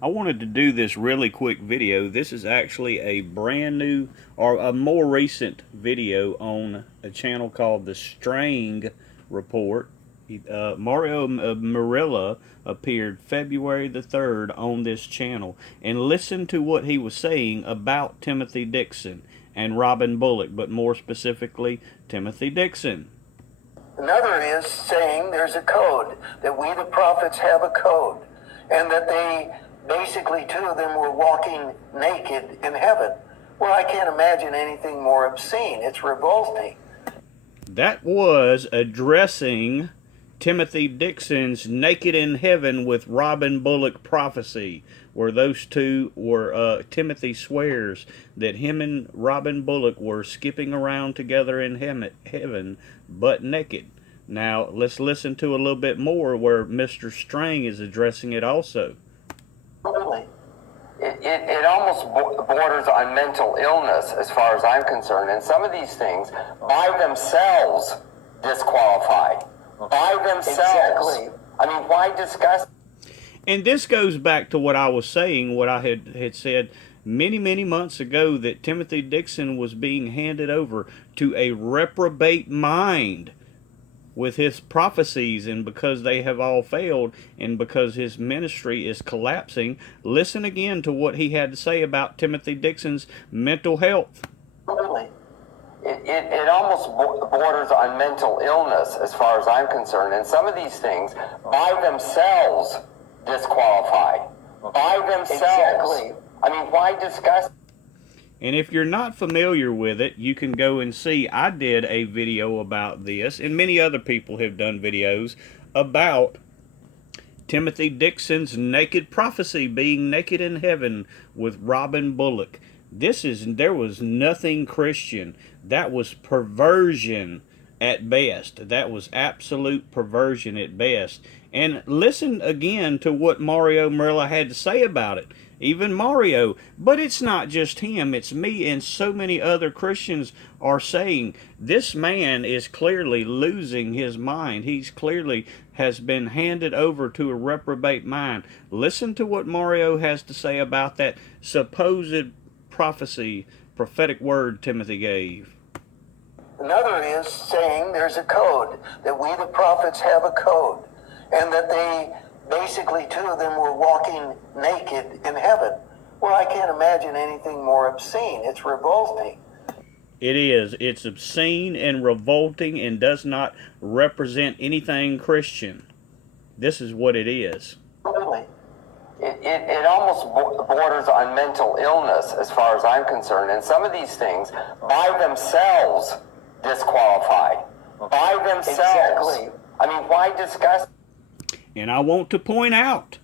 I wanted to do this really quick video. This is actually a brand new or a more recent video on a channel called The Strang Report. Mario Murillo appeared February the 3rd on this channel, and listen to what he was saying about Timothy Dixon and Robin Bullock, but more specifically Timothy Dixon. Another is saying there's a code, that we the prophets have a code, and that they basically, two of them were walking naked in heaven. Well, I can't imagine anything more obscene. It's revolting. That was addressing Timothy Dixon's Naked in Heaven with Robin Bullock prophecy, where those two were, Timothy swears that him and Robin Bullock were skipping around together in heaven, butt naked. Now, let's listen to a little bit more where Mr. Strang is addressing it also. Really? It almost borders on mental illness as far as I'm concerned. And some of these things by themselves disqualify. By themselves. Exactly. I mean, why discuss? And this goes back to what I was saying, what I had said many months ago, that Timothy Dixon was being handed over to a reprobate mind with his prophecies, and because they have all failed and because his ministry is collapsing. Listen again to what he had to say about Timothy Dixon's mental health. Really? It almost borders on mental illness as far as I'm concerned. And some of these things by themselves disqualify. By themselves. Exactly. I mean, why discuss? And if you're not familiar with it, you can go and see. I did a video about this, and many other people have done videos about Timothy Dixon's naked prophecy, being naked in heaven with Robin Bullock. There was nothing Christian. That was perversion at best. That was absolute perversion at best. And listen again to what Mario Murillo had to say about it. Even Mario. But it's not just him. It's me and so many other Christians are saying this man is clearly losing his mind. He's clearly has been handed over to a reprobate mind. Listen to what Mario has to say about that supposed prophecy, prophetic word Timothy gave. Another is saying there's a code, that we the prophets have a code, and that they basically, two of them were walking naked in heaven. Well, I can't imagine anything more obscene. It's revolting. It is. It's obscene and revolting and does not represent anything Christian. This is what it is. Really? It almost borders on mental illness as far as I'm concerned. And some of these things by themselves disqualify. By themselves. Exactly. I mean, why discuss? And I want to point out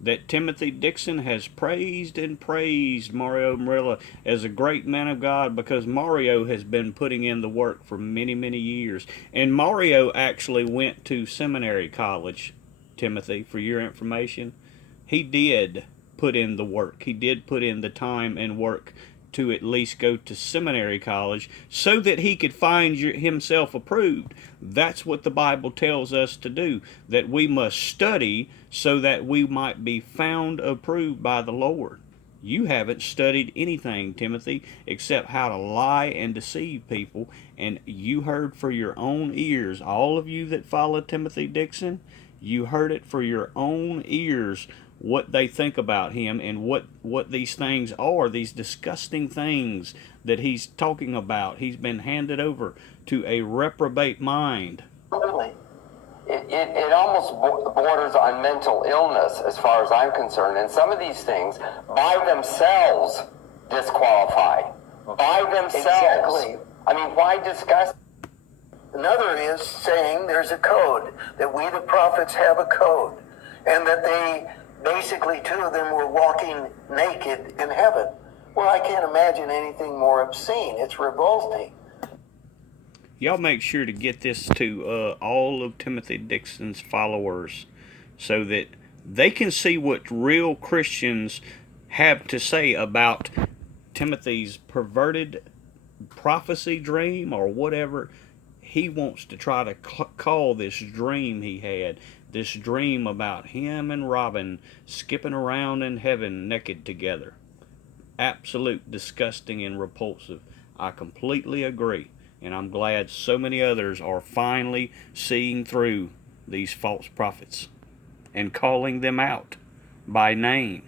that Timothy Dixon has praised and praised Mario Murillo as a great man of God, because Mario has been putting in the work for many years. And Mario actually went to seminary college, Timothy, for your information. He did put in the work. He did put in the time and work to at least go to seminary college so that he could find himself approved. That's what the Bible tells us to do, that we must study so that we might be found approved by the Lord. You haven't studied anything, Timothy, except how to lie and deceive people, and you heard for your own ears, all of you that follow Timothy Dixon, you heard it for your own ears, what they think about him and what these things are, these disgusting things that he's talking about. He's been handed over to a reprobate mind. Really? It almost borders on mental illness as far as I'm concerned. And some of these things by themselves disqualify. By themselves. Exactly. I mean, why discuss? Another is saying there's a code, that we the prophets have a code, and that they basically, two of them were walking naked in heaven. Well, I can't imagine anything more obscene. It's revolting. Y'all make sure to get this to all of Timothy Dixon's followers so that they can see what real Christians have to say about Timothy's perverted prophecy dream or whatever he wants to try to call this dream he had. This dream about him and Robin skipping around in heaven naked together. Absolute disgusting and repulsive. I completely agree, and I'm glad so many others are finally seeing through these false prophets and calling them out by name.